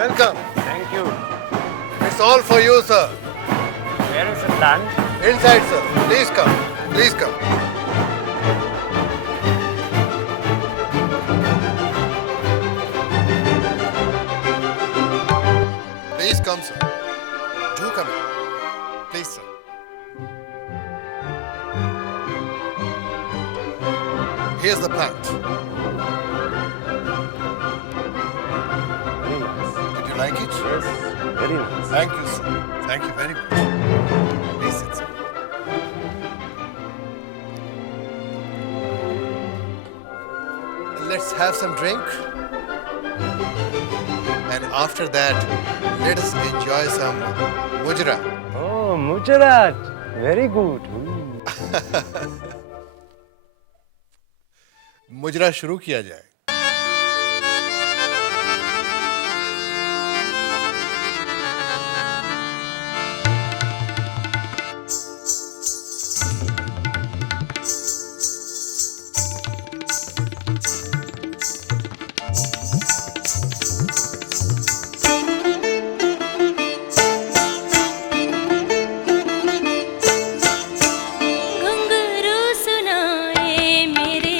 Welcome. Thank you. It's all for you, sir. Where is the plant? Inside, sir. Please come. Please come. Please come, sir. Do come in. Please, sir. Here's the plant. Very nice. Did you like it? Yes, very nice. Thank you, sir. Thank you very much. Please sit, sir. Let's have some drink. And after that, let us enjoy some mujra. Oh, Mujarat. Very good. मुजरा शुरू किया जाए. घुंघरू सुनाए मेरे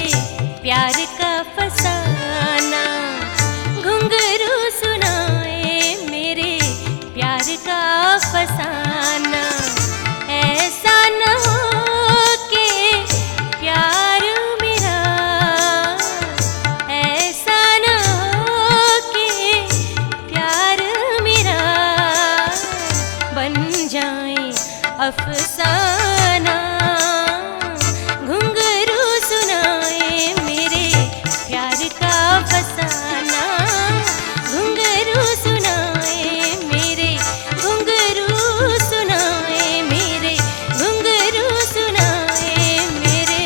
प्यार का फसाना, घुंघरू सुनाए मेरे प्यार का फसाना, ऐसा न हो कि प्यार मेरा, ऐसा न हो कि प्यार मेरा बन जाए अफसाना, घुंघरू सुनाए मेरे प्यार का फसाना, घुंघरू सुनाए मेरे, घुंघरू सुनाए मेरे, घुंघरू सुनाए मेरे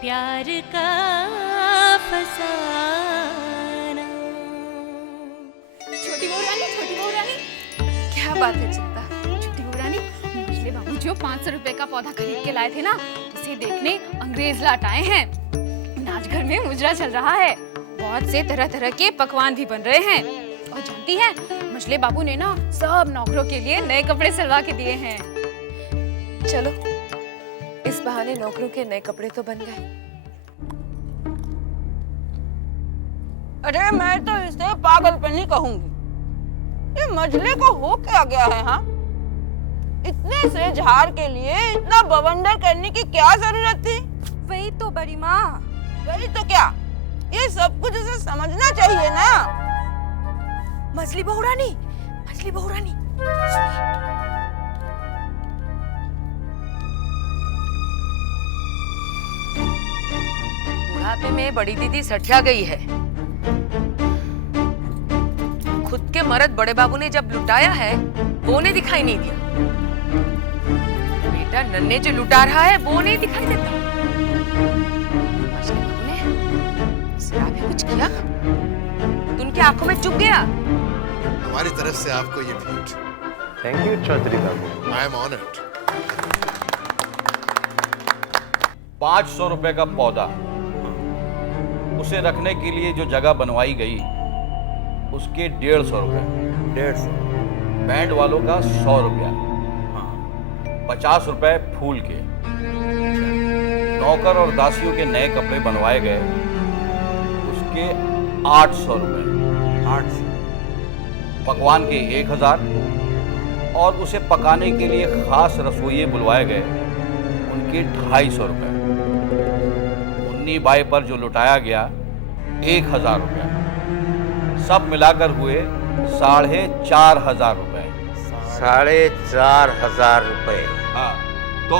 प्यार का फसाना। छोटी बहू रानी, क्या बात है चिंता? छोटी बहू रानी, पिछले बाबू जो 500 रुपए का पौधा खरीद के लाए थे ना, उसे देखने अंग्रेज लाट आए हैं। नाचघर में मुजरा चल रहा है, बहुत से तरह तरह के पकवान भी बन रहे हैं। और जानती है, मछले बाबू ने ना सब नौकरों के लिए नए कपड़े सिलवा के दिए हैं। चलो, इस बहाने नौकरों के नए कपड़े तो बन गए। अरे मैं तो इसे पागलपनी कहूंगी। ये मजले को हो क्या गया है? हाँ, इतने से झाड़ के लिए इतना बवंडर करने की क्या जरूरत थी? वही तो बड़ी माँ। वही तो क्या, ये सब कुछ इसे समझना चाहिए ना। मछली बहू रानी, मछली बहू रानी, बुढ़ापे में बड़ी दीदी सठिया गई है। खुद के मर्द बड़े बाबू ने जब लुटाया है, वो ने दिखाई नहीं दिया। बेटा नन्हे जो लुटा रहा है, वो नहीं दिखाई देता। मछली बाबू ने शराब में कुछ किया तो उनकी आंखों में चुभ गया। हमारी तरफ से आपको ये भेंट. Thank you, Chaudhary Babu. I am honored. 500 रुपए का पौधा, उसे रखने के लिए जो जगह बनवाई गई उसके 150 रुपए. 150. बैंड वालों का 100 रुपया. 50 रुपए फूल के. नौकर और दासियों के नए कपड़े बनवाए गए, उसके 800 रुपए. 800. पकवान के 1000 और उसे पकाने के लिए खास रसोइये बुलवाए गए, उनके 250 रुपए. मुन्नी बाई पर जो लुटाया गया 1000 रुपया. सब मिलाकर हुए 4500 रुपए. 4500 रुपए. हाँ, तो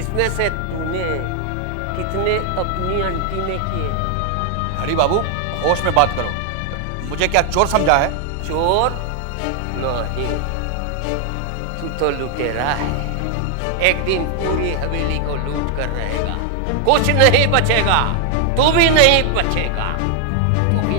इसमें से तूने कितने अपनी आंटी ने किए? हरी बाबू, होश में बात करो. मुझे क्या चोर समझा है? चोर नहीं, तू तो लुटेरा है। एक दिन पूरी हवेली को लूट कर रहेगा, कुछ नहीं बचेगा, तू भी नहीं बचेगा, तू भी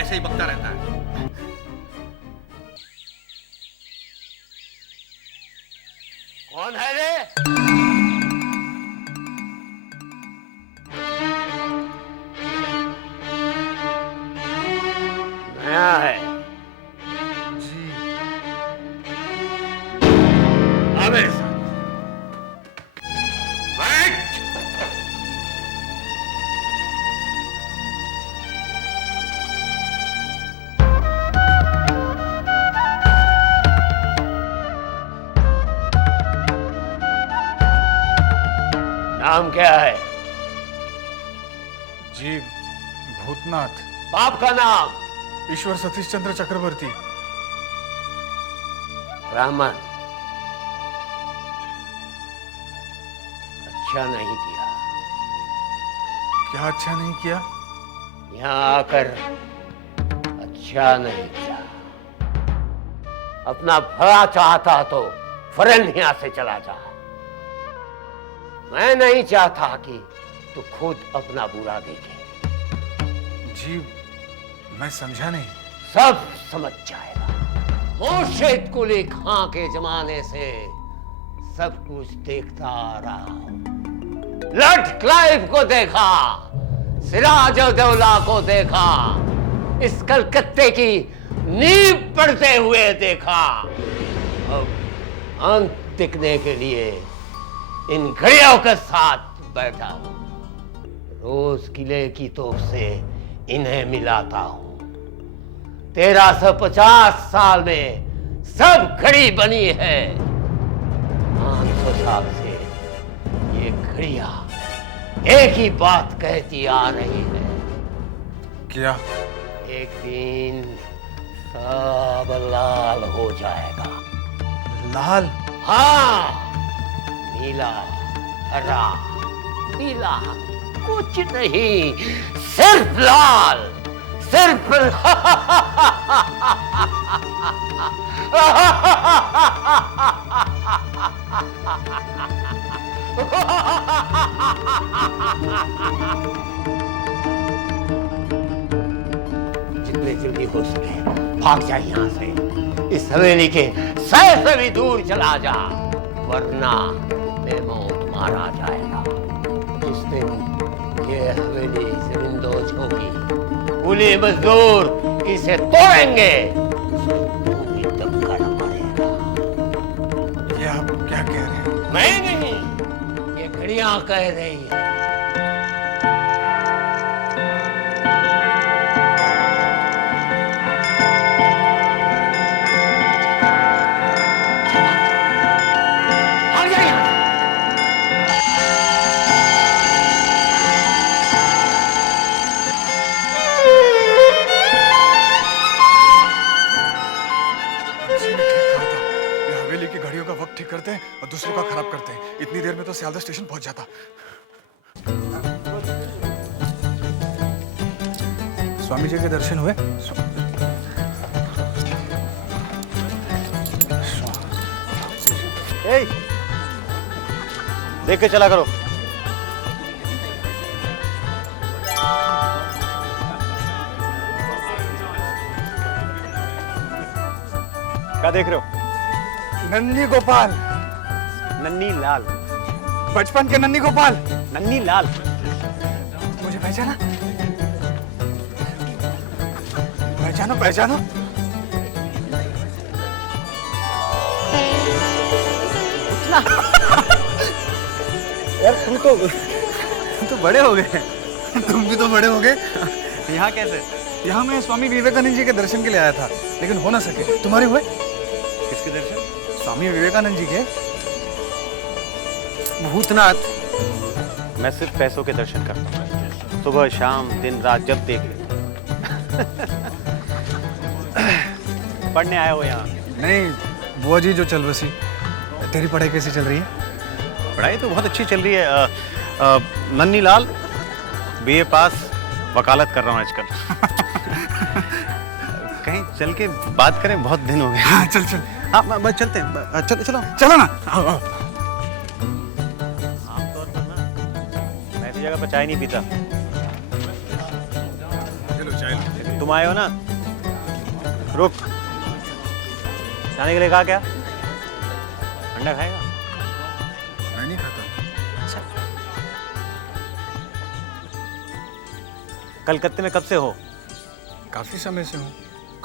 ऐसे ही बकता रहता है। कौन है रे? नया है जी। आ मेरे साथ। बैठ। नाम क्या है? जी भूतनाथ। बाप का नाम? ईश्वर सतीश चंद्र चक्रवर्ती। ब्राह्मण। अच्छा नहीं किया। क्या अच्छा नहीं किया? यहाँ आकर अच्छा नहीं किया। अपना भला चाहता तो फौरन यहाँ से चला जा। मैं नहीं चाहता कि तू खुद अपना बुरा देखे। जी मैं समझा नहीं। सब समझ जाएगा। मुर्शिद कुली खां के जमाने से सब कुछ देखता आ रहा हूं। लॉर्ड क्लाइव को देखा, सिराजुद्दौला को देखा, इस कलकत्ते की नींव पड़ते हुए देखा। अब अंत दिखने के लिए इन घड़ियों के साथ बैठा हूं। रोज किले की तोप से इन्हें मिलाता हूं। 1350 साल में सब घड़ी बनी है। 500 साल से ये घड़ियां एक ही बात कहती आ रही है। क्या? एक दिन सब लाल हो जाएगा। लाल? हाँ, नीला, हरा, पीला, कुछ नहीं, सिर्फ लाल, सिर्फ जितने जल्दी हो सके भाग जा यहाँ से। इस हवेली के सैर से भी दूर चला जा, वरना बेमौत मारा जाएगा। जिस दिन ये हवेली जमींदोज होगी, कुली मजदूर इसे तोड़ेंगे, तू भी दबकर मरेगा। ये आप क्या कह रहे हैं? मैं नहीं, ये घड़ियां कह रही है। ठीक करते हैं और दूसरों का खराब करते हैं। इतनी देर में तो सियालदह स्टेशन पहुंच जाता। स्वामी जी के दर्शन हुए? देख के चला करो। क्या देख रहे हो? नन्ही गोपाल। नन्ही लाल। बचपन के नन्ही गोपाल। नन्ही लाल। मुझे पहचाना? पहचानो पहचानो। यार तुम तो बड़े हो गए। तुम भी तो बड़े हो गए। यहाँ कैसे? यहाँ मैं स्वामी विवेकानंद जी के दर्शन के लिए आया था, लेकिन हो ना सके। तुम्हारे हुए? किसके दर्शन? स्वामी विवेकानंद जी के। भूतनाथ, मैं सिर्फ पैसों के दर्शन करता हूँ। सुबह शाम दिन रात जब देख ले। पढ़ने आए हो यहाँ? नहीं, बुआ जी जो चल बसी। तेरी पढ़ाई कैसी चल रही है? पढ़ाई तो बहुत अच्छी चल रही है। नन्ही लाल BA पास, वकालत कर रहा हूँ आजकल। कहीं चल के बात करें, बहुत दिन हो गए। हाँ चल चल। हाँ बस चलते हैं। चलो चलो चलो ना। आओ आओ। आमतौर पर ना मैं ऐसी जगह पर चाय नहीं पीता। चलो चाय लो। तुम तुम आए हो ना, रुक। जाने के लिए कहा क्या? अंडा खाएगा? मैं नहीं खाता। अच्छा। कलकत्ते में कब से हो? काफी समय से हूँ।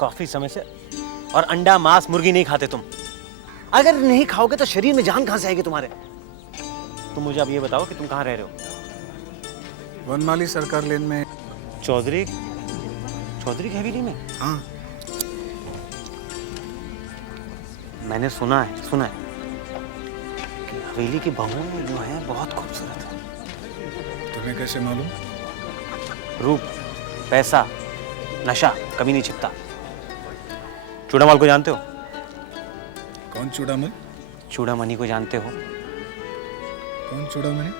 काफी समय से। और अंडा, मांस, मुर्गी नहीं खाते तुम? अगर नहीं खाओगे तो शरीर में जान कहां से आएगी तुम्हारे? तुम मुझे अब ये बताओ कि तुम कहां रह रहे हो? वनमाली सरकार लेन में। चौधरी की हवेली में? हाँ। मैंने सुना है कि हवेली की बहुएं जो हैं बहुत खूबसूरत है। तुम्हें कैसे मालूम? रूप, पैसा, नशा कभी नहीं छिपता। चूड़ामल को जानते हो? कौन चूड़ामल? चूड़ामणि को जानते हो? कौन चूड़ामणि?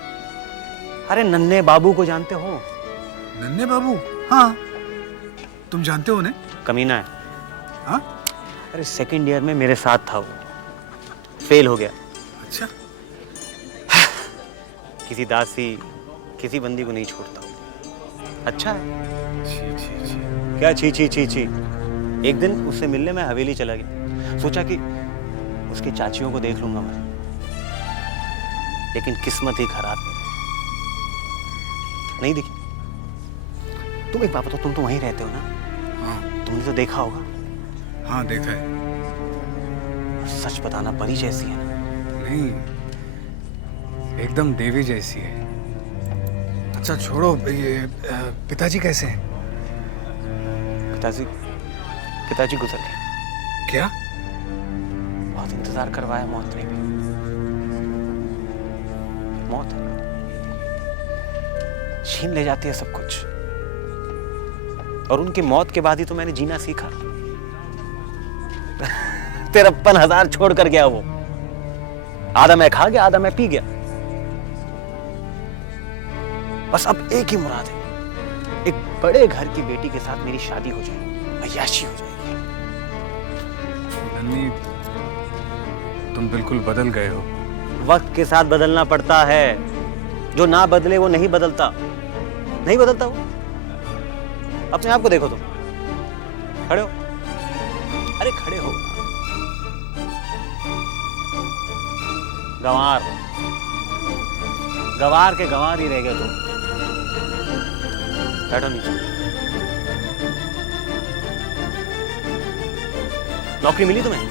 अरे नन्हे बाबू को जानते हो? नन्हे बाबू? हाँ। तुम जानते हो उन्हें? कमीना है। हाँ? अरे सेकंड ईयर में मेरे साथ था वो, फेल हो गया। अच्छा। किसी दासी, किसी बंदी को नहीं छोड़ता। अच्छा है। छी छी छी। क्या छी छी छी छी? एक दिन उससे मिलने मैं हवेली चला गया, सोचा कि उसकी चाचियों को देख लूंगा मैं, लेकिन किस्मत ही खराब है, नहीं दिखी। तुम एक बात बताओ, तुम तो वहीं रहते हो ना? हाँ। तुमने तो देखा होगा। हाँ देखा है। सच बताना, परी जैसी है ना? नहीं, एकदम देवी जैसी है। अच्छा छोड़ो, ये पिताजी कैसे हैं? पिताजी गुजर गए। क्या? बहुत इंतजार करवाया मौत ने भी। मौत छीन ले जाती है सब कुछ, और उनकी मौत के बाद ही तो मैंने जीना सीखा। 53,000 छोड़ कर गया वो। आधा मैं खा गया, आधा मैं पी गया। बस अब एक ही मुराद है, एक बड़े घर की बेटी के साथ मेरी शादी हो जाए, अय्याशी हो जाएगी। नन्ही, तुम बिल्कुल बदल गए हो। वक्त के साथ बदलना पड़ता है, जो ना बदले वो नहीं बदलता। नहीं बदलता वो। अपने आप को देखो तुम, खड़े हो, अरे खड़े हो। गंवार के गंवार ही रह गए तुम। बैठो नीचे। नौकरी मिली तुम्हें?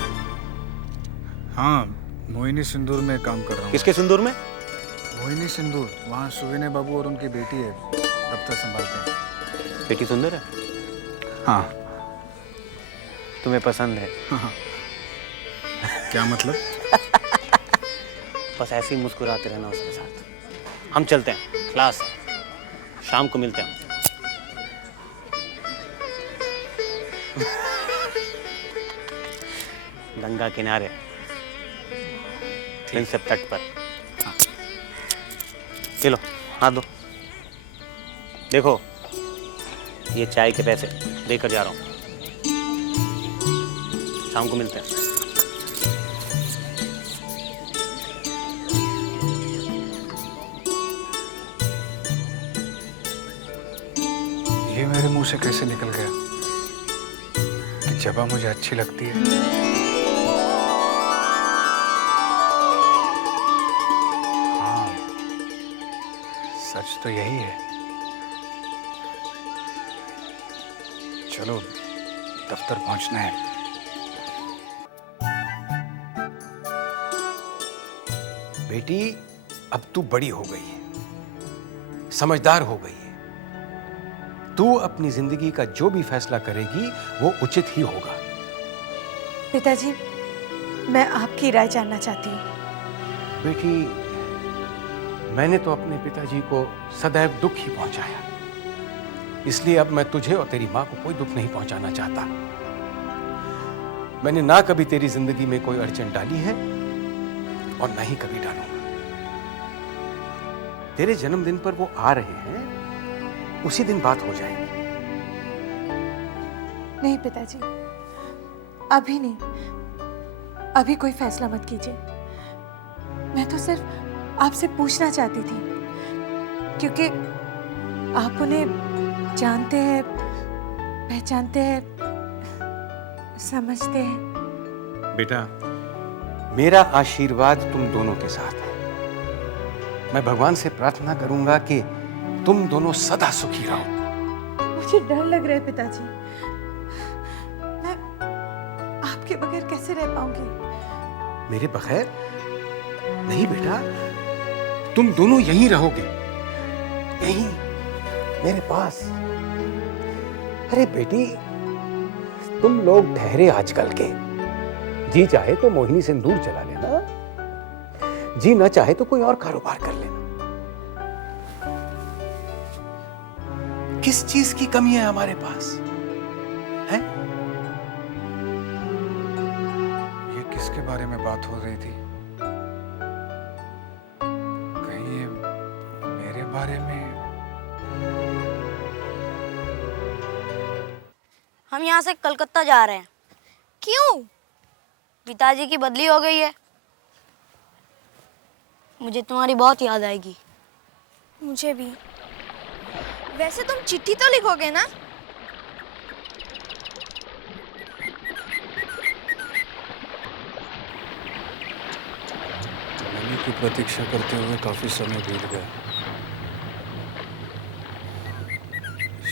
हाँ, मोहिनी सिंदूर में काम कर रहा हूँ। किसके सिंदूर में? मोहिनी सिंदूर, वहाँ सुविने बाबू और उनकी बेटी है, दफ्तर संभालते हैं। बेटी सुंदर है? हाँ। तुम्हें पसंद है? हाँ। क्या मतलब? बस ऐसे ही मुस्कुराते रहना उसके साथ। हम चलते हैं, क्लास है, शाम को मिलते हैं। गंगा किनारे, प्रिंसेप तट पर। चलो हाथ दो। देखो, ये चाय के पैसे देकर जा रहा हूं, शाम को मिलते हैं। ये मेरे मुंह से कैसे निकल गया कि जबा मुझे अच्छी लगती है? हाँ, सच तो यही है। चलो, दफ्तर पहुंचना है। बेटी, अब तू बड़ी हो गई है, समझदार हो गई है। तू अपनी जिंदगी का जो भी फैसला करेगी वो उचित ही होगा। पिताजी, मैं आपकी राय जानना चाहती हूँ। बेटी, मैंने तो अपने पिताजी को सदैव दुख ही पहुंचाया, इसलिए अब मैं तुझे और तेरी मां को कोई दुख नहीं पहुंचाना चाहता। मैंने ना कभी तेरी जिंदगी में कोई अड़चन डाली है और ना ही कभी डालूंगा। तेरे जन्मदिन पर वो आ रहे हैं, उसी दिन बात हो जाएगी। नहीं पिताजी, अभी नहीं, अभी कोई फैसला मत कीजिए। मैं तो सिर्फ आपसे पूछना चाहती थी, क्योंकि आप उन्हें जानते हैं पहचानते हैं, समझते हैं। बेटा, मेरा आशीर्वाद तुम दोनों के साथ है। मैं भगवान से प्रार्थना करूंगा कि तुम दोनों सदा सुखी रहो। मुझे डर लग रहा है पिताजी। मैं आपके बगैर कैसे रह पाऊंगी? मेरे बगैर नहीं बेटा, तुम दोनों यहीं रहोगे, यहीं मेरे पास। अरे बेटी, तुम लोग ठहरे आजकल के, जी चाहे तो मोहिनी सिंदूर चला लेना, जी ना चाहे तो कोई और कारोबार कर लेना। किस चीज की कमी है हमारे पास, है? ये किसके बारे में बात हो रही थी? कहीं ये मेरे बारे में? हम यहाँ से कलकत्ता जा रहे हैं। क्यों? पिताजी की बदली हो गई है। मुझे तुम्हारी बहुत याद आएगी। मुझे भी। वैसे तुम चिट्ठी तो लिखोगे ना? ननी की प्रतीक्षा करते हुए काफी समय बीत गया।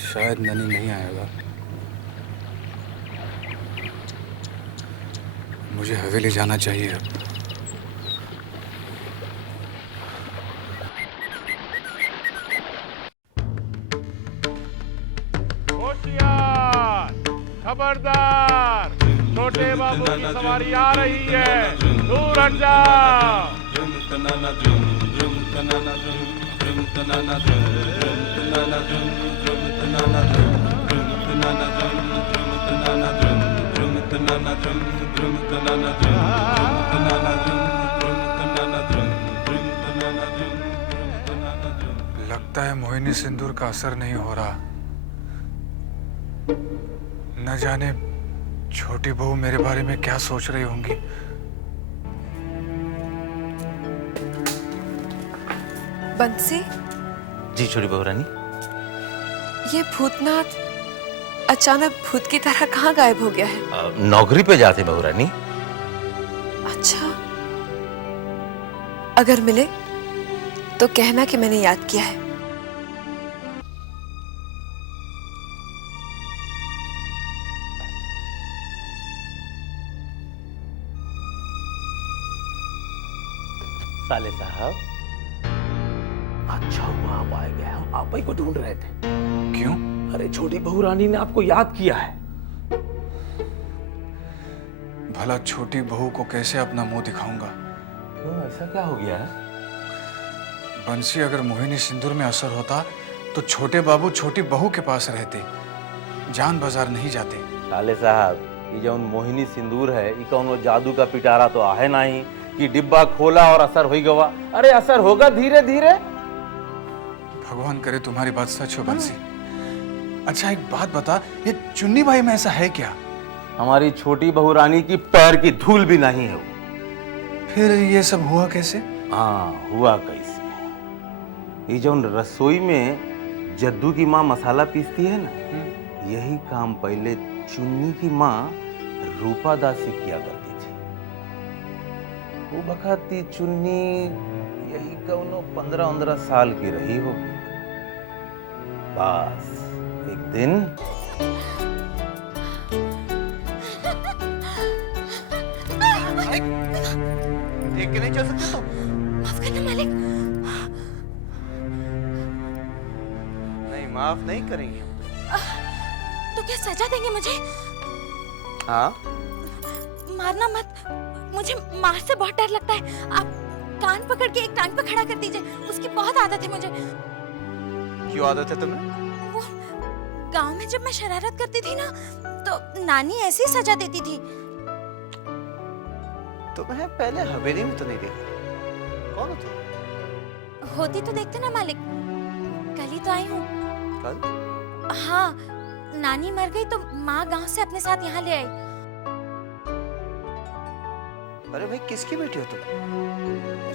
शायद ननी नहीं आएगा। मुझे हवेली जाना चाहिए अब। खबरदार, छोटे बाबू की सवारी आ रही है, दूर हट जाओ। लगता है मोहिनी सिंदूर का असर नहीं हो रहा। न जाने छोटी बहू मेरे बारे में क्या सोच रही होंगी। बंसी, जी छोटी बहू रानी। ये भूतनाथ अचानक भूत की तरह कहाँ गायब हो गया है? नौकरी पे जाते बहू रानी। अच्छा, अगर मिले तो कहना कि मैंने याद किया है। साले साहब, अच्छा हुआ आप आ गए। हम आप ही को ढूंढ रहे थे। क्यों? अरे छोटी बहू रानी ने आपको याद किया है। भला छोटी बहू को कैसे अपना मुंह दिखाऊंगा? क्यों, ऐसा क्या हो गया है? बंसी, अगर मोहिनी सिंदूर में असर होता तो छोटे बाबू छोटी बहू के पास रहते, जान बाजार नहीं जाते। साले साहब, ये जो मोहिनी सिंदूर है, ये कौनो जादू का पिटारा तो आहे नहीं कि डिब्बा खोला और असर हो गवा। अरे असर होगा धीरे धीरे। भगवान करे तुम्हारी बात सच हो बंसी। अच्छा एक बात बता, ये चुन्नी भाई में ऐसा है क्या? हमारी छोटी बहू रानी की पैर की धूल भी नहीं है वो। फिर ये सब हुआ कैसे? हाँ, हुआ कैसे? ये जो रसोई में जद्दू की माँ मसाला पीसती है ना, यही काम पहले चुन्नी की माँ रूपा दासी किया करती थी। वो बखाती चुन्नी यही कौनो 15-15 साल की रही होगी। बस एक दिन देख के नहीं चल सकते तुम? माफ करना मालिक। नहीं, माफ नहीं करेंगे। तो क्या सजा देंगे मुझे? हाँ, मारना मत, मुझे मार से बहुत डर लगता है। आप कान पकड़ के एक टांग पे खड़ा कर दीजिए, उसकी बहुत आदत है मुझे। क्यों आदत है तुम्हें? वो गांव में जब मैं शरारत करती थी ना, तो नानी ऐसी सजा देती थी। तुम्हें पहले हवेली में तो नहीं देखा। कौन हो तुम? होती तो देखते ना मालिक, कल ही तो आई हूँ। कल? हाँ, नानी मर गई तो माँ गांव से अपने साथ यहाँ ले आई। अरे भाई, किसकी बेटी हो तुम?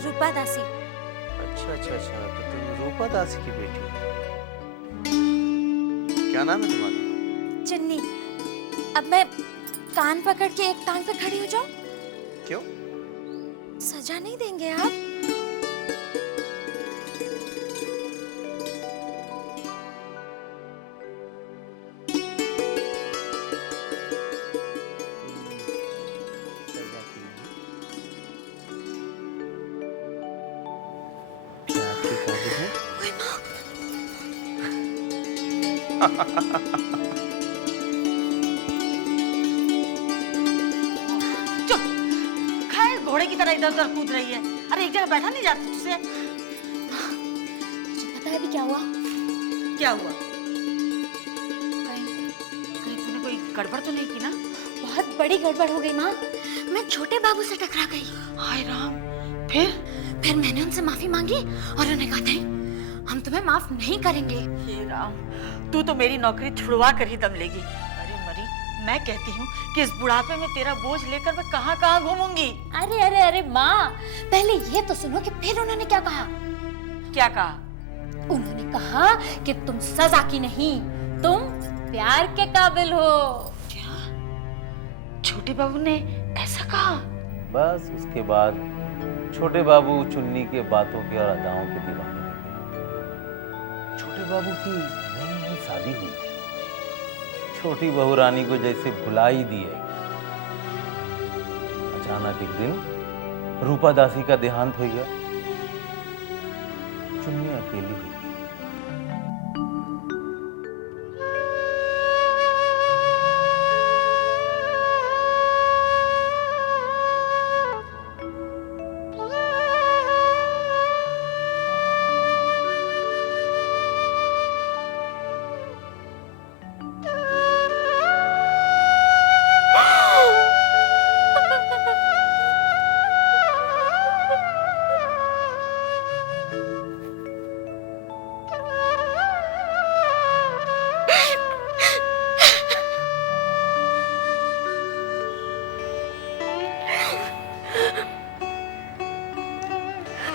रूपा दासी। अच्छा अच्छा अच्छा, तो तुम रूपा दासी की बेटी हो। क्या नाम है तुम्हारा? चन्नी, अब मैं कान पकड़ के एक टांग पे खड़ी हो जाऊं? क्यों? सजा नहीं देंगे आप? चुप! खाए घोड़े की तरह इधर उधर कूद रही है। अरे एक जगह बैठा नहीं जाता तुझसे? तुझे पता है अभी क्या हुआ? क्या हुआ? कहीं तूने कोई गड़बड़ तो नहीं की ना? बहुत बड़ी गड़बड़ हो गई माँ। मैं छोटे बाबू से टकरा गई। हाय राम! फिर मैंने उनसे माफी मांगी और उन्होंने कहा नहीं, हम तुम्हें माफ नहीं करेंगे। हे राम, तू तो मेरी नौकरी छुड़वा कर ही दम लेगी। अरे मरी, मैं कहती हूँ कि इस बुढ़ापे में तेरा बोझ लेकर मैं कहाँ घूमूंगी। अरे अरे अरे माँ, पहले ये तो सुनो कि फिर उन्होंने क्या कहा। क्या कहा? उन्होंने कहा कि तुम सजा की नहीं, तुम प्यार के काबिल हो। क्या? छोटे बाबू ने ऐसा कहा? बस उसके बाद छोटे बाबू चुन्नी के बातों के और अदाओं के दीवाने हो गए। छोटे बाबू की नई नई शादी हुई थी। छोटी बहू रानी को जैसे भुला ही दिए। अचानक एक दिन रूपा दासी का देहांत हो गया। चुन्नी अकेली हुई।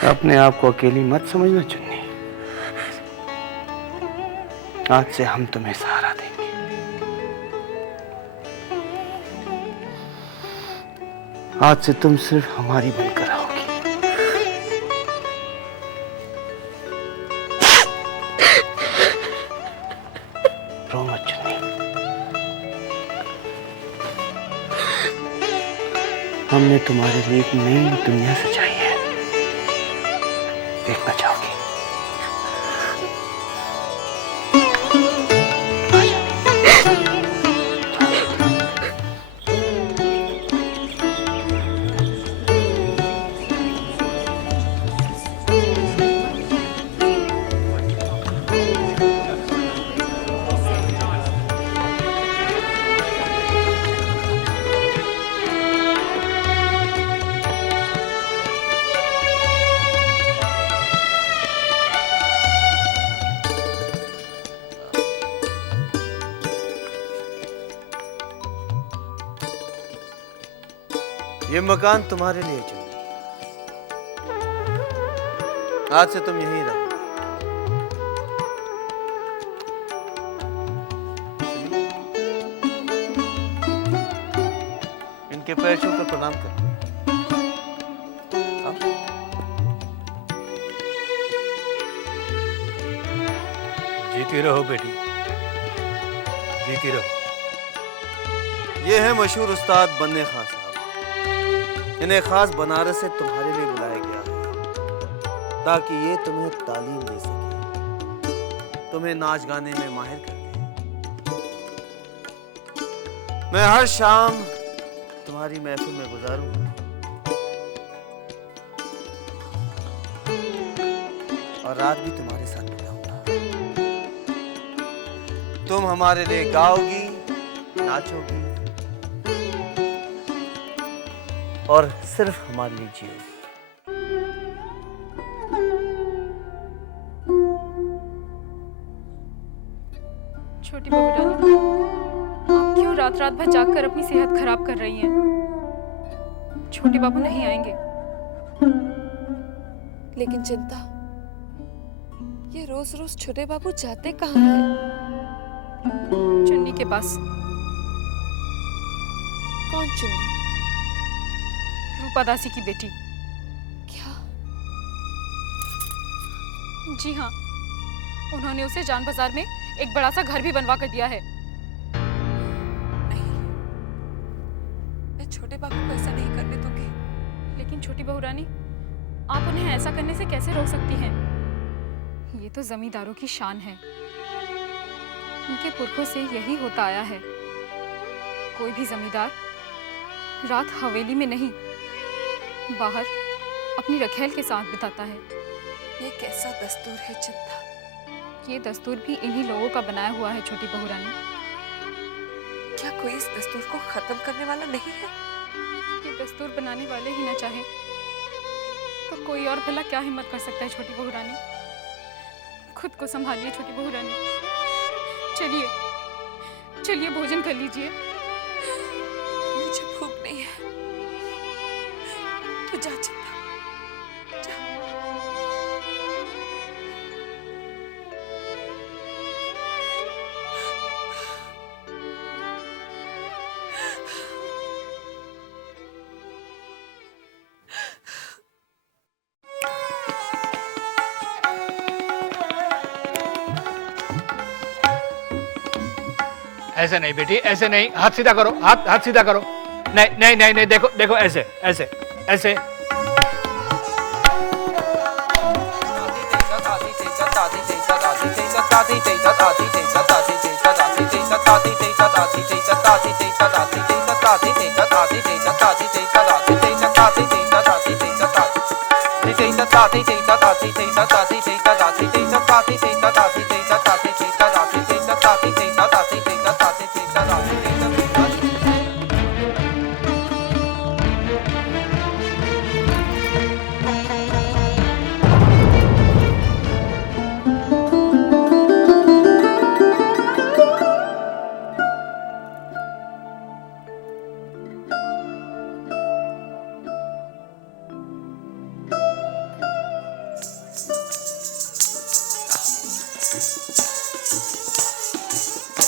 अपने आप को अकेली मत समझना चुन्नी। आज से हम तुम्हें सहारा देंगे। आज से तुम सिर्फ हमारी बनकर रहोगी। रो मत चुन्नी। हमने तुम्हारे लिए एक नई दुनिया सजाई है। देखना चाहोगी? ये मकान तुम्हारे लिए चुन्नी। आज से तुम यहीं रहो। इनके पैर छूकर प्रणाम कर। जीती रहो बेटी, जीती रहो। ये है मशहूर उस्ताद बन्ने खां साहब। इन्हें खास बनारस से तुम्हारे लिए बुलाया गया है ताकि ये तुम्हें तालीम दे सके, तुम्हें नाच गाने में माहिर कर दे। मैं हर शाम तुम्हारी महफिल में गुजारूंगा और रात भी तुम्हारे साथ बिताऊंगा। तुम हमारे लिए गाओगी, नाचोगी और सिर्फ हमारे लिए जियोगी। छोटी बहू रानी, आप क्यों रात रात भर जागकर अपनी सेहत खराब कर रही हैं? छोटे बाबू नहीं आएंगे। लेकिन चिंता, ये रोज रोज छोटे बाबू जाते कहाँ हैं? चुन्नी के पास। कौन चुन्नी? रूपा दासी की बेटी। क्या? जी हाँ, उन्होंने उसे जान बाजार में एक बड़ा सा घर भी बनवा कर दिया है। नहीं, मैं छोटे बाबू को ऐसा नहीं करने दूंगी। लेकिन छोटी बहू रानी, आप उन्हें ऐसा करने से कैसे रोक सकती हैं? ये तो जमींदारों की शान है। उनके पुरखों से यही होता आया है। कोई भी जमींदार रात हवेली में नहीं, बाहर अपनी रखैल के साथ बिताता है। ये कैसा दस्तूर है चिंता? ये दस्तूर भी इन्हीं लोगों का बनाया हुआ है छोटी बहू रानी। क्या कोई इस दस्तूर को खत्म करने वाला नहीं है? ये दस्तूर बनाने वाले ही न चाहे तो कोई और भला क्या हिम्मत कर सकता है छोटी बहू रानी? खुद को संभालिए छोटी बहू रानी। चलिए चलिए भोजन कर लीजिए। मुझे भूख नहीं है। तू जा चिंता, जा। ऐसे नहीं बेटी, ऐसे नहीं, हाथ सीधा करो, हाथ सीधा करो। नहीं नहीं नहीं नहीं, देखो देखो, ऐसे ऐसे ऐसे।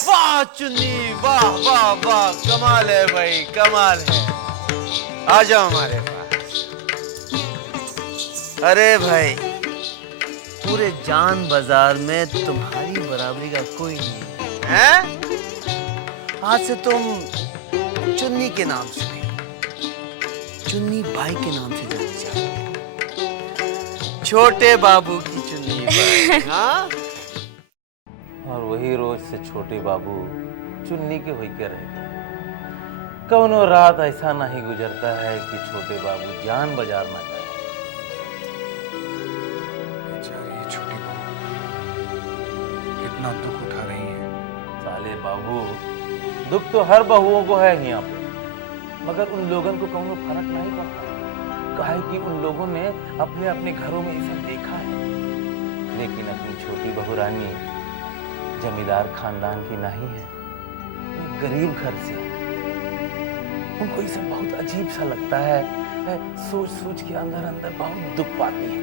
वाह चुन्नी, वाह वाह वाह, कमाल है भाई, कमाल है। आ जाओ हमारे पास। अरे भाई, पूरे जान बाजार में तुम्हारी बराबरी का कोई नहीं है। आज से तुम चुन्नी के नाम से नहीं, चुन्नी बाई के नाम से जानी चाहिए। छोटे बाबू की चुन्नी बाई। हाँ? और वही रोज से छोटे बाबू चुन्नी के होकर रह गए। कौनो रात ऐसा नहीं गुजरता है कि छोटे बाबू जान बाजार ना जाए। बेचारी छोटी बहू कितना दुख उठा रही है। साले बाबू, दुख तो हर बहुओं को है यहाँ पे, मगर उन लोगों को कौनो फर्क नहीं पड़ता। काहे कि उन लोगों ने अपने अपने घरों में ये सब देखा है। लेकिन अपनी छोटी बहू रानी जमींदार खानदान की नहीं है, एक गरीब घर से। उनको ये सब बहुत अजीब सा लगता है, सोच सोच के अंदर अंदर बहुत दुख पाती है।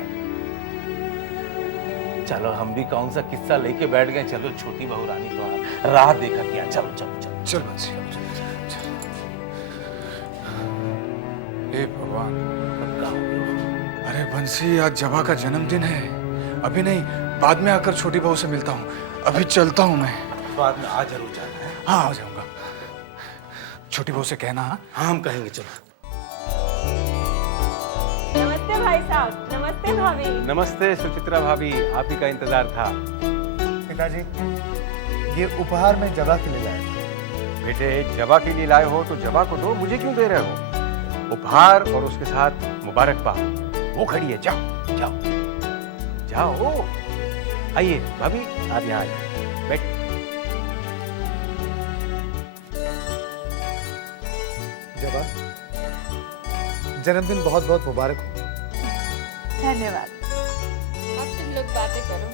चलो हम भी कौन सा किस्सा लेके बैठ गए। चलो छोटी बहू रानी तो राह देखा क्या। चलो चलो चलो चल बंसी। हे भगवान, अरे बंसी, आज जबा का जन्मदिन है। अभी नहीं, बाद में आकर छोटी बहू से मिलता हूँ। अभी चलता हूँ मैं। बाद में आ जरूर जाना है। हाँ, आ जाऊंगा। छोटी बहू से कहना। हाँ, हम कहेंगे। चलो। नमस्ते भाई साहब। नमस्ते भाभी। नमस्ते सुचित्रा भाभी, आप ही का इंतजार था। पिताजी, ये उपहार मैं जबा के लिए लाया था। बेटे, जबा के लिए लाए हो तो जबा को दो, मुझे क्यों दे रहे हो? उपहार और उसके साथ मुबारकबाद वो खड़ी है। जाओ जाओ जाओ। आइए भाभी, आप यहाँ आइए, बैठ। जबा, जन्मदिन बहुत बहुत मुबारक हो। धन्यवाद। अब तुम लोग बातें करो।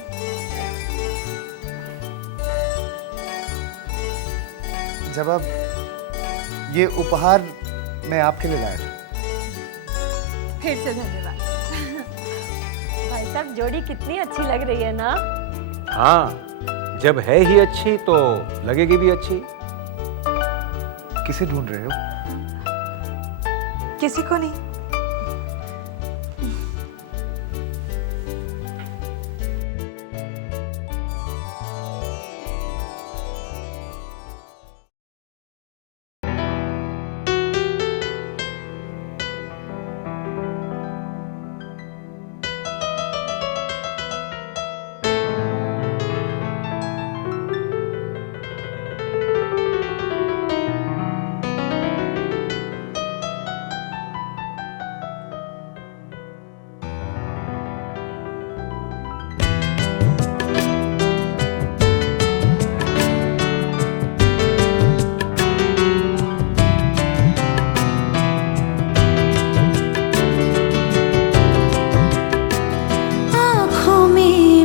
जबा, ये उपहार मैं आपके लिए लाया था। फिर से धन्यवाद। भाई साहब, जोड़ी कितनी अच्छी लग रही है ना? हाँ, जब है ही अच्छी तो लगेगी भी अच्छी। किसे ढूंढ रहे हो? किसी को नहीं।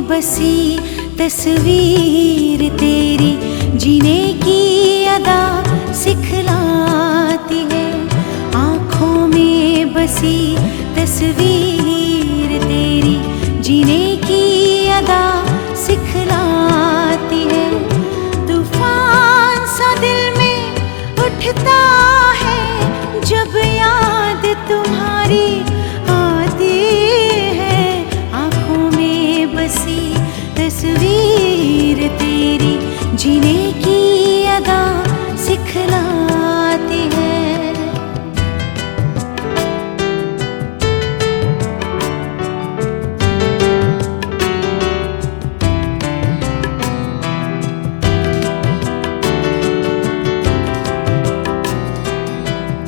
बसी तस्वीर तेरी जीने की अदा सिखलाती है। आँखों में बसी तस्वीर तेरी जीने की अदा सिखलाती है। तूफान सा दिल में उठता है जब याद तुम्हारी आती है। आँखों में बसी तस्वीर तेरी जीने की अदा सिखलाती है।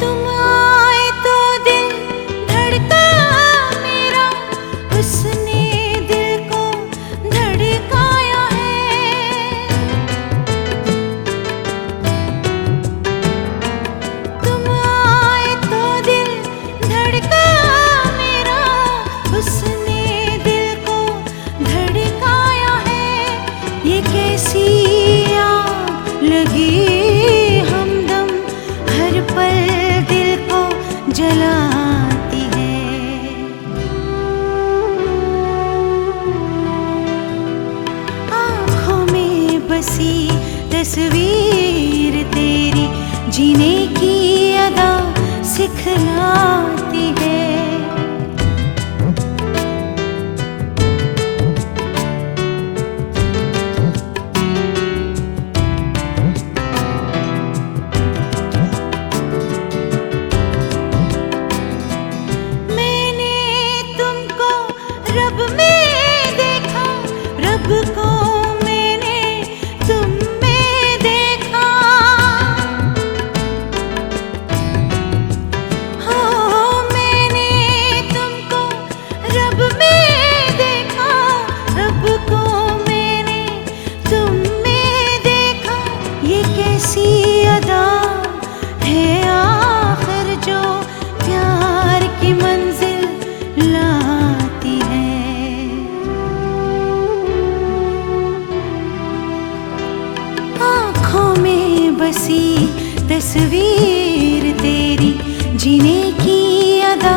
तुम आए तो दिल धड़का मेरा, उसने दिल को धड़काया है। तुम आए तो दिल धड़का मेरा, उसने दिल को धड़काया है। ये कैसी आग लगी हमदम हर पल दिल को जलाती है। आँखों में बसी तस्वीर तेरी जीने की अदा सिखलाती है। मैंने तुमको रब में देखा, रब को मैंने तुम में देखा। हो मैंने तुमको रब में देखा, रब को मैंने तुम में देखा। ये कैसी अदा है आखिर जो प्यार की मंजिल लाती है। आँखों में बसी तस्वीर तेरी जीने की अदा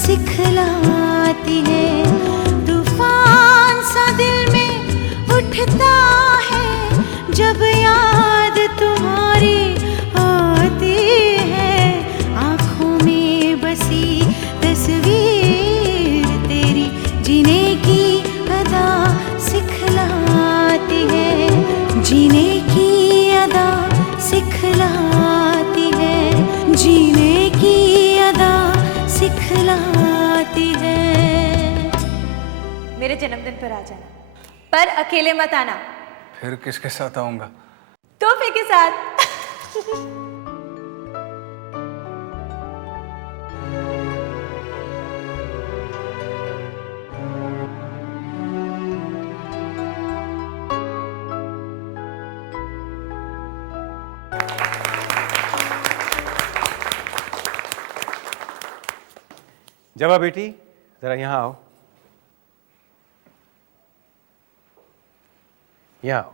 सिखलाती है। तूफान सा दिल में उठता है जब याद तुम्हारी आती है। आँखों में बसी तस्वीर तेरी जीने की अदा सिखलाती है। जीने की अदा सिखलाती है। जीने की अदा सिखलाती है। मेरे जन्मदिन पर आ जाना, पर अकेले मत आना, फिर किसके साथ आऊंगा? तोहफे के साथ। जवा बेटी, जरा यहाँ आओ, यहाँ आओ।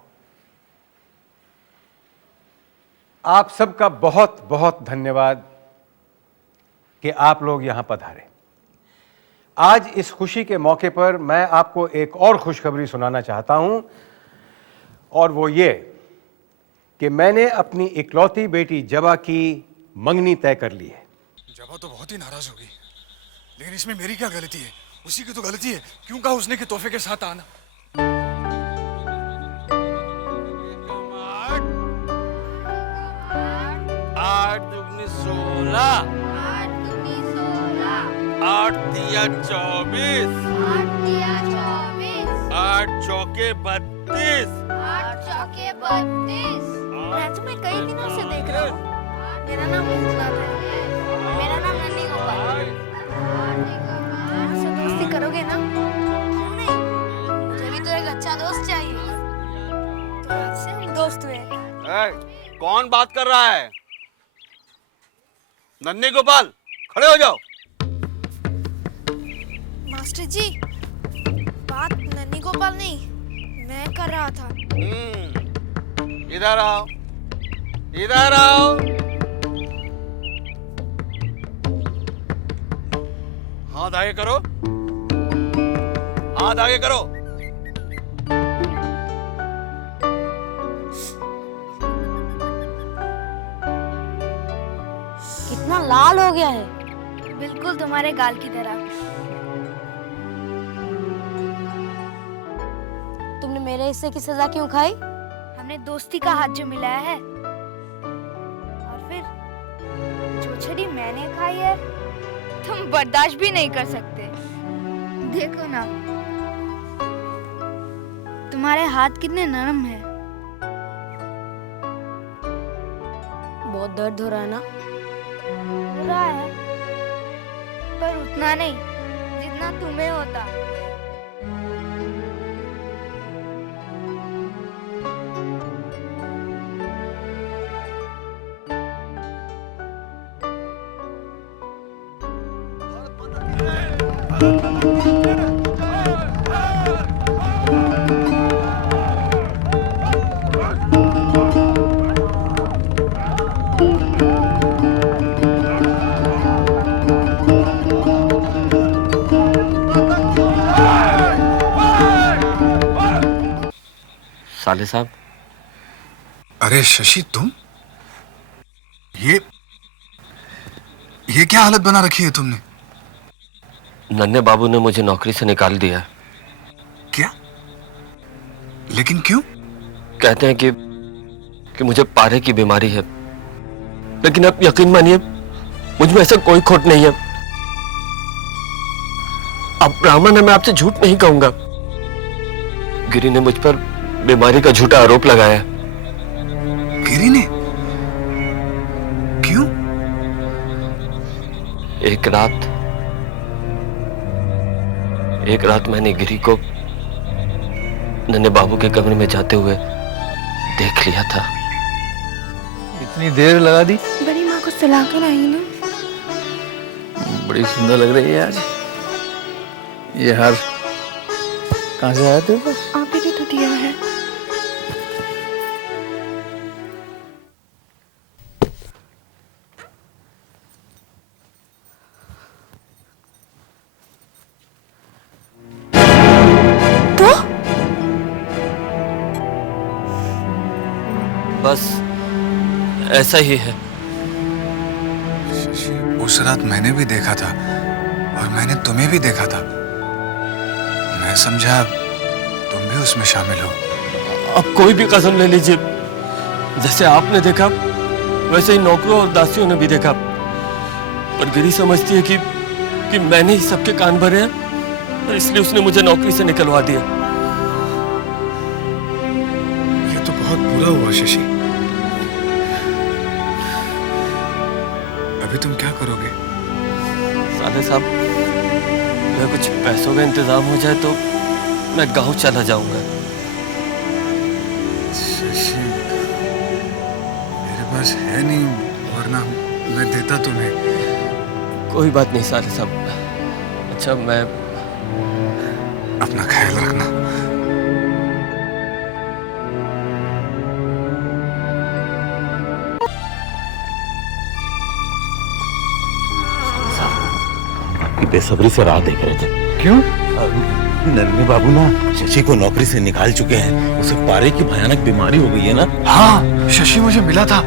आप सबका बहुत बहुत धन्यवाद कि आप लोग यहाँ पधारे। आज इस खुशी के मौके पर मैं आपको एक और खुशखबरी सुनाना चाहता हूँ, और वो ये कि मैंने अपनी इकलौती बेटी जबा की मंगनी तय कर ली है। जबा तो बहुत ही नाराज होगी, लेकिन इसमें मेरी क्या गलती है? उसी की तो गलती है। क्यों कहा उसने कि तोहफे के साथ आना? आठ दुगनी 16, 8 तिया 24, 8 चौके 32। मैं तुम्हें कई दिनों से देख रहा हूँ। मेरा नाम भूतनाथ है। मेरा नाम नन्ही गोपाल। मुझसे दोस्ती करोगे ना? क्यों नहीं? मुझे भी तो एक अच्छा दोस्त चाहिए। तो आज से हम दोस्त हुए। कौन बात कर रहा है? नन्ही गोपाल, खड़े हो जाओ। मास्टर जी, बात नन्ही गोपाल नहीं, मैं कर रहा था। इधर आओ, इधर आओ। हाथ आगे करो, हाथ आगे करो। कितना लाल हो गया है, बिल्कुल तुम्हारे गाल की तरह। तुमने मेरे हिस्से की सजा क्यों खाई? हमने दोस्ती का हाथ जो मिलाया है, और फिर जो छड़ी मैंने खाई है तुम बर्दाश्त भी नहीं कर सकते। देखो ना, तुम्हारे हाथ कितने नरम हैं। बहुत दर्द हो रहा है ना? हो रहा है, पर उतना नहीं जितना तुम्हें होता। साले साहब। अरे शशि, तुम ये क्या हालत बना रखी है तुमने? नन्हे बाबू ने मुझे नौकरी से निकाल दिया। क्या? लेकिन क्यों? कहते हैं कि मुझे पारे की बीमारी है, लेकिन अब यकीन मानिए मुझ में ऐसा कोई खोट नहीं है। अब ब्राह्मण है, मैं आपसे झूठ नहीं कहूंगा। गिरी ने मुझ पर बीमारी का झूठा आरोप लगाया। गिरी ने? क्यों? एक रात मैंने गिरी को नन्हे बाबू के कमरे में जाते हुए देख लिया था। इतनी देर लगा दी? बड़ी माँ को सुला कर आई ना। बड़ी सुंदर लग रही है आज। ये हार कहाँ से आया तेरे पास? आप ही ने तो दिया है। बस ऐसा ही है। शशि, उस रात मैंने भी देखा था और मैंने तुम्हें भी देखा था। मैं समझा तुम भी उसमें शामिल हो। अब कोई भी कसम ले लीजिए, जैसे आपने देखा वैसे ही नौकरों और दासियों ने भी देखा। पर गिरी समझती है कि मैंने ही सबके कान भरे हैं और इसलिए उसने मुझे नौकरी से निकलवा दिया। ये तो बहुत बुरा हुआ शशि। अभी तुम क्या करोगे? साले साहब, मैं कुछ पैसों का इंतजाम हो जाए तो मैं गांव चला जाऊंगा। शशि, मेरे पास है नहीं, वरना मैं देता तुम्हें। कोई बात नहीं साले साहब। अच्छा, मैं अपना ख्याल रखना। बेसब्री से राह देख रहे थे। क्यों? नन्हे बाबू ना शशि को नौकरी से निकाल चुके हैं। उसे पारे की भयानक बीमारी हो गई है ना। हाँ, शशि मुझे मिला था,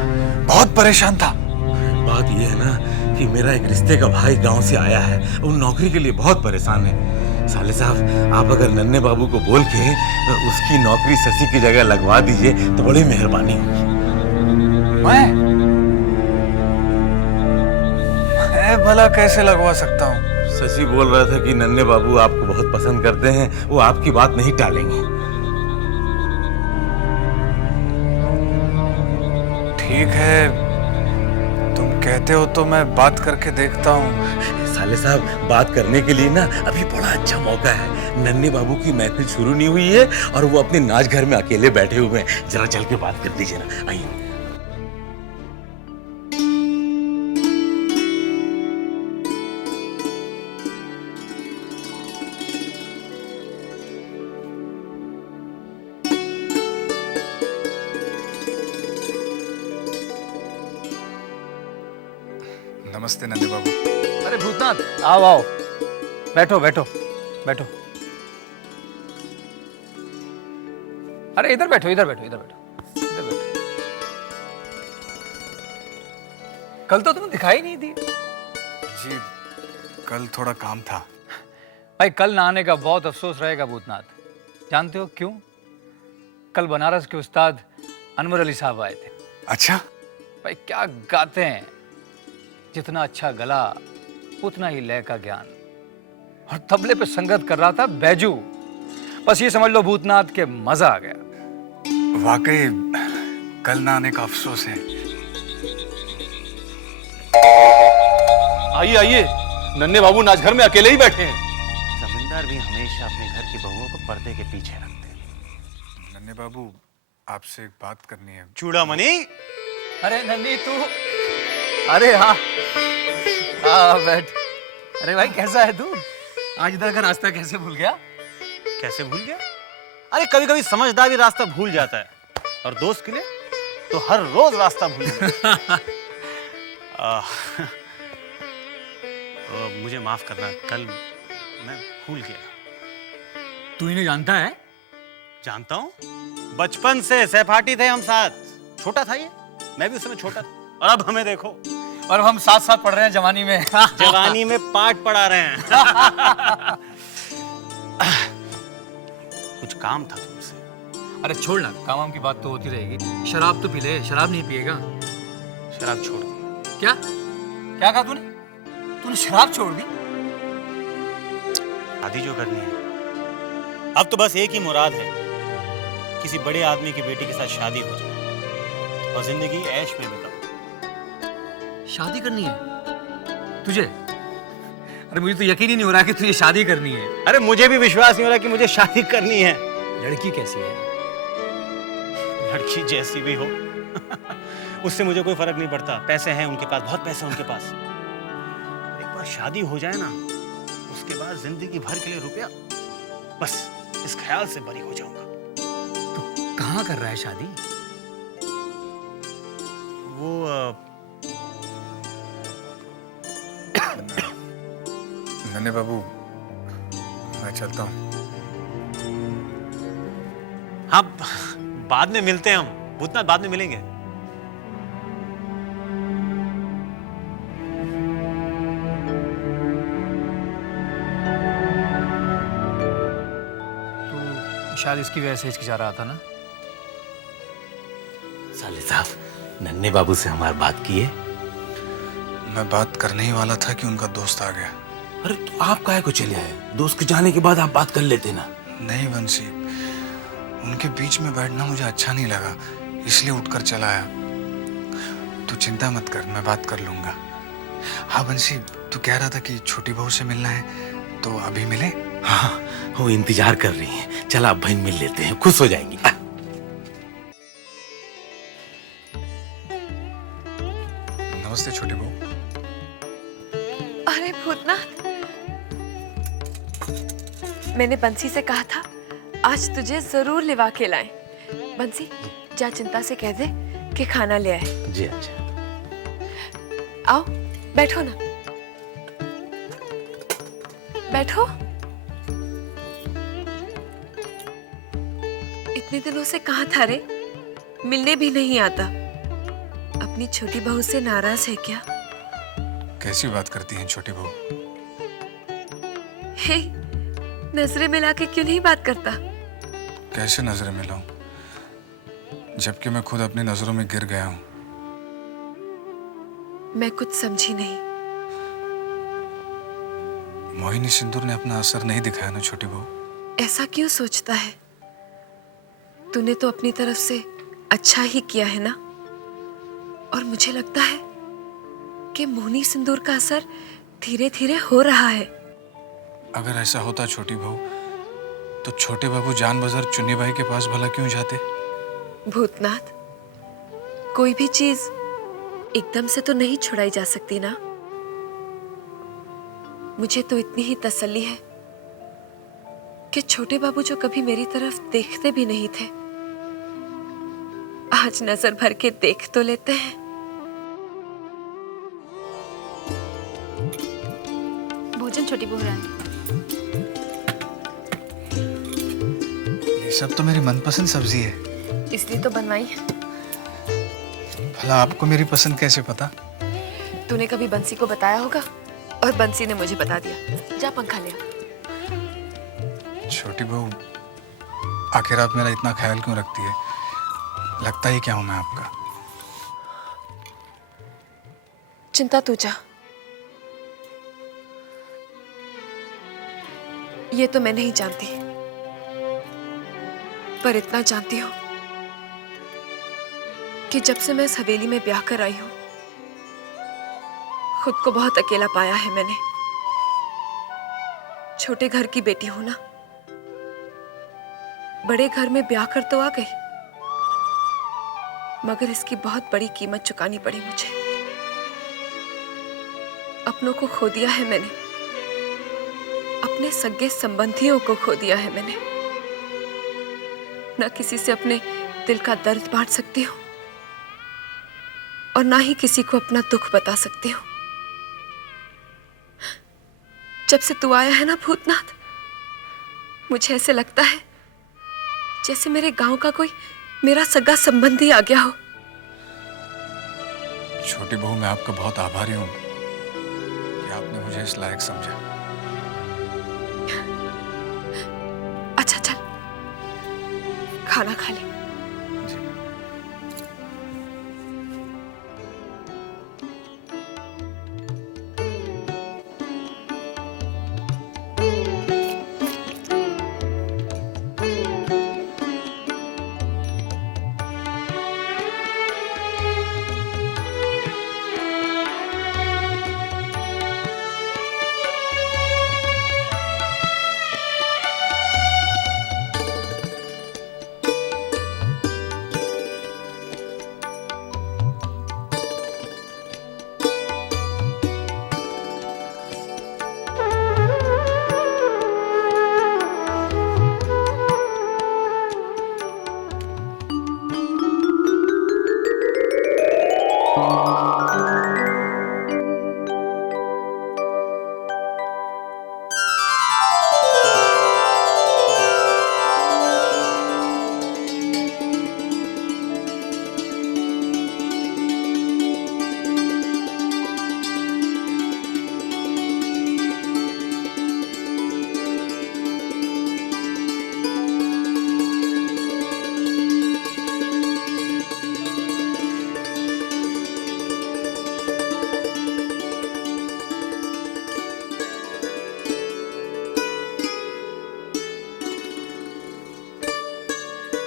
बहुत परेशान था। बात यह है ना कि मेरा एक रिश्ते का भाई गांव से आया है, वो नौकरी के लिए बहुत परेशान है। साले साहब, आप अगर नन्हे बाबू को बोल के उसकी नौकरी शशि की जगह लगवा दीजिए तो बड़ी मेहरबानी होगी। मैं भला कैसे लगवा सकता हूँ? शशि बोल रहा था कि नन्हे बाबू आपको बहुत पसंद करते हैं, वो आपकी बात नहीं टालेंगे। ठीक है, तुम कहते हो तो मैं बात करके देखता हूँ। साले साहब, बात करने के लिए ना अभी बड़ा अच्छा मौका है। नन्हे बाबू की महफिल शुरू नहीं हुई है और वो अपने नाच घर में अकेले बैठे हुए हैं। जरा चल के बात कर दीजिए ना, आइए। नमस्ते नंदे बाबू। अरे भूतनाथ, आओ आओ, बैठो बैठो बैठो। अरे इधर बैठो, इधर बैठो, इधर बैठो, इधर बैठो। कल तो तुम दिखाई नहीं दी। जी, कल थोड़ा काम था। भाई, कल ना आने का बहुत अफसोस रहेगा भूतनाथ। जानते हो क्यों? कल बनारस के उस्ताद अनवर अली साहब आए थे। अच्छा? भाई क्या गाते हैं! जितना अच्छा गला उतना ही लय का ज्ञान। और तबले पे संगत कर रहा था बैजू। बस ये समझ लो भूतनाथ के मजा आ गया। वाकई कल ना आने का अफसोस है। आइए आइए, नन्हे बाबू नाच घर में अकेले ही बैठे हैं। जमींदार भी हमेशा अपने घर की बहुओं को पर्दे के पीछे रखते हैं। नन्हे बाबू, आपसे एक बात करनी है। चूड़ामणि। अरे नन्ही तू, अरे हाँ हाँ बैठ। अरे भाई कैसा है तू? आज इधर का रास्ता कैसे भूल गया? कैसे भूल गया? अरे कभी कभी समझदार भी रास्ता भूल जाता है, और दोस्त के लिए तो हर रोज रास्ता भूल जाता है। मुझे माफ करना, कल मैं भूल गया। तू इन्हें जानता है? जानता हूँ, बचपन से सहपाठी थे हम साथ। छोटा था ये, मैं भी उस समय छोटा था, और अब हमें देखो। और हम साथ साथ पढ़ रहे हैं जवानी में। जवानी में पाठ पढ़ा रहे हैं। कुछ काम था तुमसे। अरे छोड़ ना, काम की बात तो होती रहेगी। शराब तो पी ले। शराब नहीं पिएगा? शराब छोड़ दी। क्या क्या कहा तूने? तूने शराब छोड़ दी? शादी जो करनी है, अब तो बस एक ही मुराद है, किसी बड़े आदमी की बेटी के साथ शादी हो जाए और जिंदगी ऐश में बिताओ। शादी करनी है तुझे? अरे मुझे तो यकीन ही नहीं हो रहा कि तुझे शादी करनी है। अरे मुझे भी विश्वास नहीं हो रहा कि मुझे शादी करनी है। लड़की कैसी है? लड़की जैसी भी हो उससे मुझे कोई फर्क नहीं पड़ता। पैसे हैं उनके पास, बहुत पैसे उनके पास। एक बार शादी हो जाए ना, उसके बाद जिंदगी भर के लिए रुपया, बस इस ख्याल से बरी हो जाऊंगा। तो कहाँ कर रहा है शादी? वो नन्हे बाबू, मैं चलता हूँ। हाँ, बाद में मिलते हैं हम। भूतनाथ, बाद में मिलेंगे। तो शायद इसकी वजह से हिचकिचा रहा था ना? साले साहब, नन्हे बाबू से हमारी बात की है? मैं बात करने ही वाला था कि उनका दोस्त आ गया। अरे तो आप काहे को चले आए? दोस्त के जाने के बाद आप बात कर लेते ना। नहीं बंसी, उनके बीच में बैठना मुझे अच्छा नहीं लगा, इसलिए उठकर चला आया। तू चिंता मत कर, मैं बात कर लूंगा। हाँ बंसी, तू कह रहा था कि छोटी बहू से मिलना है, तो अभी मिले? हाँ, वो इंतजार कर रही है। चल आप बहन मिल लेते हैं, खुश हो जाएंगी। नमस्ते छोटी बहू। अरे भूतनाथ, मैंने बंसी से कहा था आज तुझे जरूर लिवा के लाएं। बंसी, जा चिंता से कह दे कि खाना ले आए। जी अच्छा। आओ बैठो ना, बैठो। इतने दिनों से कहाँ था रे? मिलने भी नहीं आता। अपनी छोटी बहू से नाराज है क्या? कैसी बात करती हैं छोटी बहू? हे, नजरें मिला के क्यों नहीं बात करता? कैसे नजरें मिलाऊं, जबकि मैं खुद अपनी नजरों में गिर गया हूं। मैं कुछ समझी नहीं। मोहिनी सिंदूर ने अपना असर नहीं दिखाया ना छोटी बहू? ऐसा क्यों सोचता है? तूने तो अपनी तरफ से अच्छा ही किया है ना? और मुझे लगता है कि मोहिनी सिंदूर का असर धीरे धीरे हो रहा है। अगर ऐसा होता छोटी बहू, तो छोटे बाबू जान बजर चुन्नी बाई के पास भला क्यों जाते? भूतनाथ, कोई भी चीज एकदम से तो नहीं छुड़ाई जा सकती ना। मुझे तो इतनी ही तसल्ली है कि छोटे बाबू जो कभी मेरी तरफ देखते भी नहीं थे, आज नजर भर के देख तो लेते हैं। भोजन छोटी बहू रानी। ये सब तो मेरी मनपसंद सब्जी है। इसलिए तो बनवाई है। भला आपको मेरी पसंद कैसे पता? तूने कभी बंसी को बताया होगा और बंसी ने मुझे बता दिया। जा पंखा ले आ। छोटी बहू, आखिर आप मेरा इतना ख्याल क्यों रखती है? लगता ही क्या हूं मैं आपका? चिंता तू जा। ये तो मैं नहीं जानती, पर इतना जानती हूं कि जब से मैं इस हवेली में ब्याह कर आई हूं, खुद को बहुत अकेला पाया है मैंने। छोटे घर की बेटी हूं ना, बड़े घर में ब्याह कर तो आ गई, मगर इसकी बहुत बड़ी कीमत चुकानी पड़ी मुझे। अपनों को खो दिया है मैंने, अपने सगे संबंधियों को खो दिया है मैंने। ना किसी से अपने दिल का दर्द बांट सकती हूँ और ना ही किसी को अपना दुख बता सकती हूँ। जब से तू आया है ना भूतनाथ, मुझे ऐसे लगता है जैसे मेरे गांव का कोई मेरा सगा संबंधी आ गया हो। छोटी बहू, मैं आपका बहुत आभारी हूं कि आपने मुझे इस लायक समझा। अच्छा चल, खाना खा ले।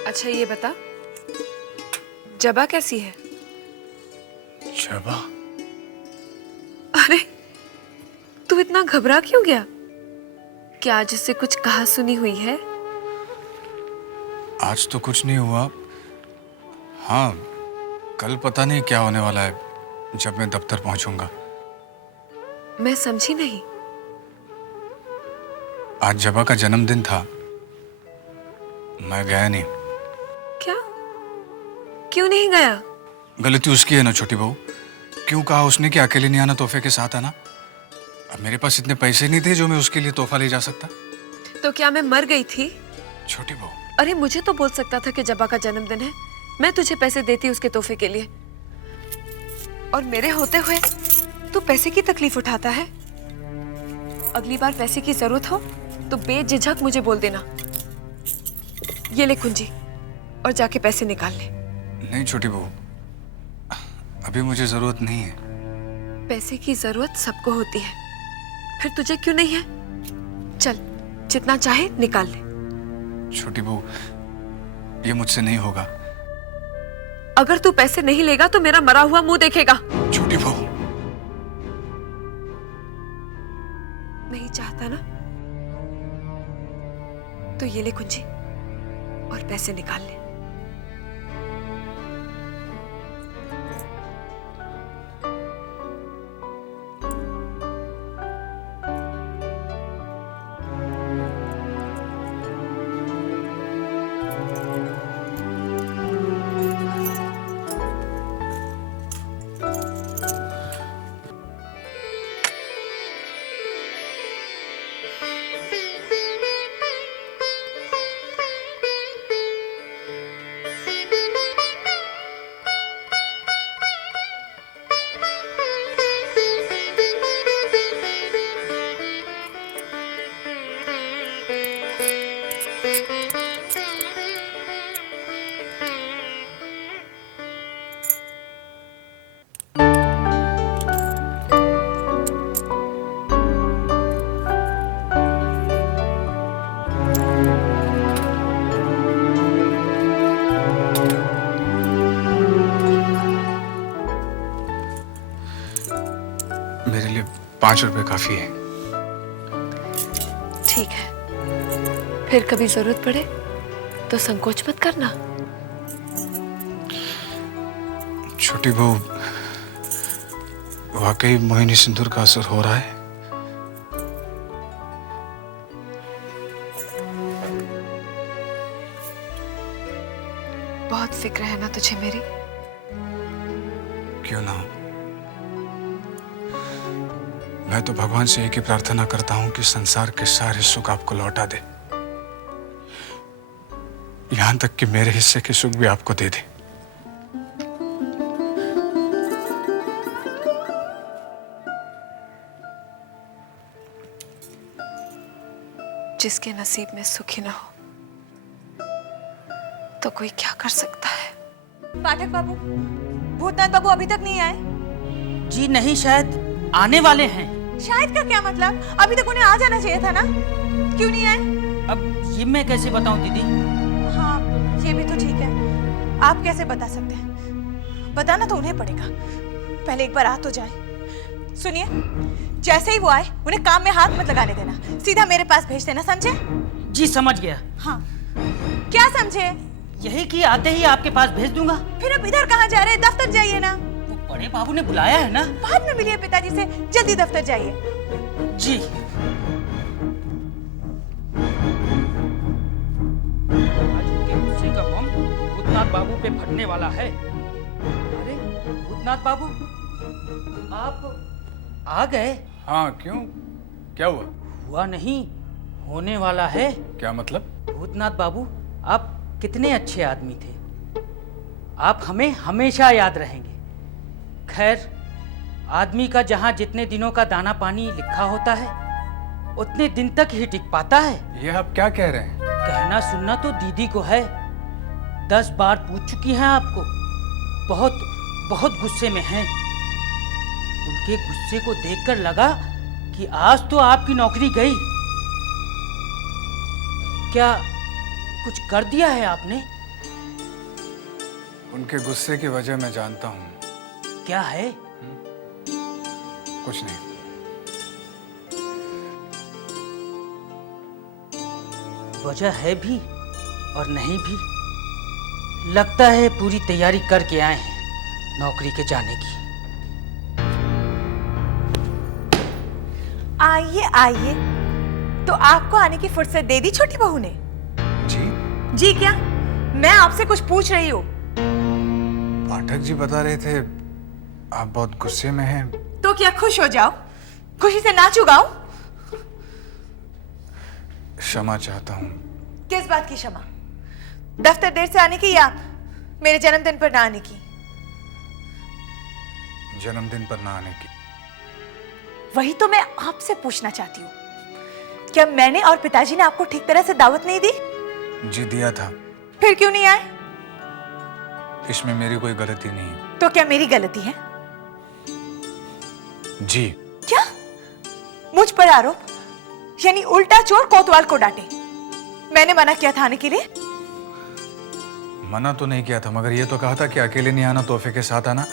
अच्छा ये बता, जबा कैसी है? जबा? अरे तू इतना घबरा क्यों गया? क्या आज इससे कुछ कहा सुनी हुई है? आज तो कुछ नहीं हुआ। हाँ, कल पता नहीं क्या होने वाला है जब मैं दफ्तर पहुंचूंगा। मैं समझी नहीं। आज जबा का जन्मदिन था, मैं गया नहीं। क्या? क्यों नहीं गया? गलती उसकी है ना छोटी बहू। क्यों कहा उसने कि अकेले नहीं आना, तोहफे के साथ आना? अब मेरे पास इतने पैसे नहीं थे जो मैं उसके लिए तोहफा ले जा सकता। तो क्या मैं मर गई थी? छोटी बहू। अरे मुझे तो बोल सकता था कि जबा का जन्मदिन है, मैं तुझे पैसे देती उसके तोहफे के लिए, और मेरे होते हुए तू पैसे की तकलीफ उठाता है। अगली बार पैसे की जरूरत हो तो बेझिझक मुझे बोल देना। ये ले कुंजी और जाके पैसे निकाल ले। नहीं छोटी बहू, अभी मुझे जरूरत नहीं है। पैसे की जरूरत सबको होती है, फिर तुझे क्यों नहीं है? चल जितना चाहे निकाल ले। छोटी बहू, ये मुझसे नहीं होगा। अगर तू पैसे नहीं लेगा तो मेरा मरा हुआ मुंह देखेगा। छोटी बहू, नहीं चाहता ना, तो ये ले कुंजी और पैसे निकाल ले। मेरे लिए 5 रुपए काफी है। ठीक है, फिर कभी जरूरत पड़े तो संकोच मत करना। छोटी बहू, वाकई मोहिनी सिंदूर का असर हो रहा है? बहुत फिक्र है ना तुझे मेरी? क्यों ना हो। मैं तो भगवान से एक ही प्रार्थना करता हूं कि संसार के सारे सुख आपको लौटा दे, यहां तक कि मेरे हिस्से के सुख भी आपको दे दे। जिसके नसीब में सुख ही ना हो तो कोई क्या कर सकता है? पाठक बाबू, भूतनाथ बाबू अभी तक नहीं आए? जी नहीं, शायद आने वाले हैं। शायद का क्या मतलब? अभी तक उन्हें आ जाना चाहिए था ना, क्यों नहीं आए? अब ये मैं कैसे बताऊं दीदी? हाँ, ये भी तो ठीक है। आप कैसे बता सकते हैं? बताना तो उन्हें पड़ेगा। पहले एक बार आ तो जाए। सुनिए, जैसे ही वो आए उन्हें काम में हाथ मत लगाने देना, सीधा मेरे पास भेज देना, समझे? जी समझ गया। हाँ, क्या समझे? यही कि आते ही आपके पास भेज दूंगा। फिर अब इधर कहाँ जा रहे हैं? दफ्तर जाइए ना। वो बड़े बाबू ने बुलाया है ना। बाद में मिलिए पिताजी से, जल्दी दफ्तर जाइए। जी। आज उनके गुस्से का बम भूतनाथ बाबू पे फटने वाला है। अरे भूतनाथ बाबू, आप आ गए? हाँ, क्यों? क्या हुआ? हुआ नहीं, होने वाला है। क्या मतलब? भूतनाथ बाबू, आप कितने अच्छे आदमी थे। आप हमें हमेशा याद रहेंगे। खैर, आदमी का जहां जितने दिनों का दाना पानी लिखा होता है उतने दिन तक ही टिक पाता है। ये आप क्या कह रहे हैं? कहना सुनना तो दीदी को है। 10 बार पूछ चुकी हैं आपको। बहुत बहुत गुस्से में हैं। उनके गुस्से को देखकर लगा कि आज तो आपकी नौकरी गई। क्या कुछ कर दिया है आपने? उनके गुस्से की वजह मैं जानता हूँ। क्या है? कुछ नहीं। वजह है भी और नहीं भी। लगता है पूरी तैयारी करके आए हैं नौकरी के जाने की। आइए आइए, तो आपको आने की फुर्सत दे दी छोटी बहू ने? जी? जी क्या? मैं आपसे कुछ पूछ रही हूँ। पाठक जी बता रहे थे आप बहुत गुस्से में हैं। तो क्या खुश हो जाओ, खुशी से नाचू गाओ? क्षमा चाहता हूँ। किस बात की क्षमा? दफ्तर देर से आने की या मेरे जन्मदिन पर ना आने की? जन्मदिन पर ना आने की। वही तो मैं आपसे पूछना चाहती हूँ। क्या मैंने और पिताजी ने आपको ठीक तरह से दावत नहीं दी? जी दिया था। फिर क्यों नहीं आए? इसमें मेरी कोई गलती नहीं है। तो क्या मेरी गलती है? जी। क्या? मुझ पर आरोप? यानी उल्टा चोर कोतवाल को डांटे। मैंने मना किया था आने के लिए? मना तो नहीं किया था, मगर ये तो कहा था कि अकेले नहीं आना, तोहफे के साथ आना।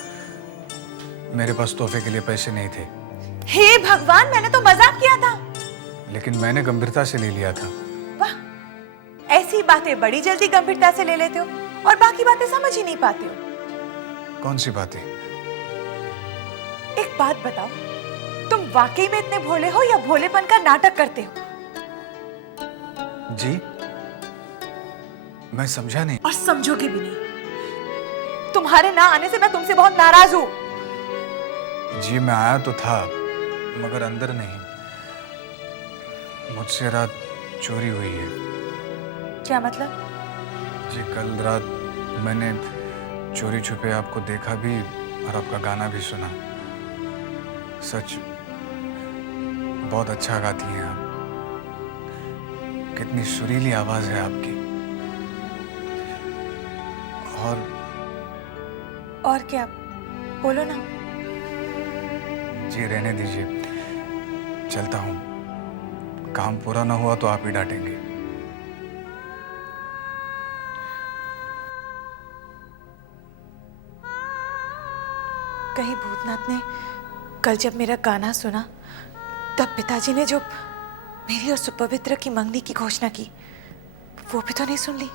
मेरे पास तोहफे के लिए पैसे नहीं थे। हे भगवान, मैंने तो मजाक किया था। लेकिन मैंने गंभीरता से ले लिया था। वाह, ऐसी बातें बड़ी जल्दी गंभीरता से ले लेते हो और बाकी बातें समझ ही नहीं पाते हो। कौन सी बातें? एक बात बताओ, तुम वाकई में इतने भोले हो या भोलेपन का नाटक करते हो? जी, मैं समझा नहीं। और समझोगे भी नहीं। तुम्हारे ना आने से मैं तुमसे बहुत नाराज हूँ। जी मैं आया तो था, मगर अंदर नहीं। मुझसे रात चोरी हुई है। क्या मतलब? जी कल रात मैंने चोरी छुपे आपको देखा भी और आपका गाना भी सुना। सच बहुत अच्छा गाती हैं आप। कितनी सुरीली आवाज है आपकी। और क्या? बोलो ना। जी रहने दीजिए, चलता हूँ। काम पूरा ना हुआ तो आप ही डांटेंगे। कहीं भूतनाथ ने कल जब मेरा गाना सुना तब पिताजी ने जो मेरी और सुपवित्र की मंगनी की घोषणा की, वो भी तो नहीं सुन ली?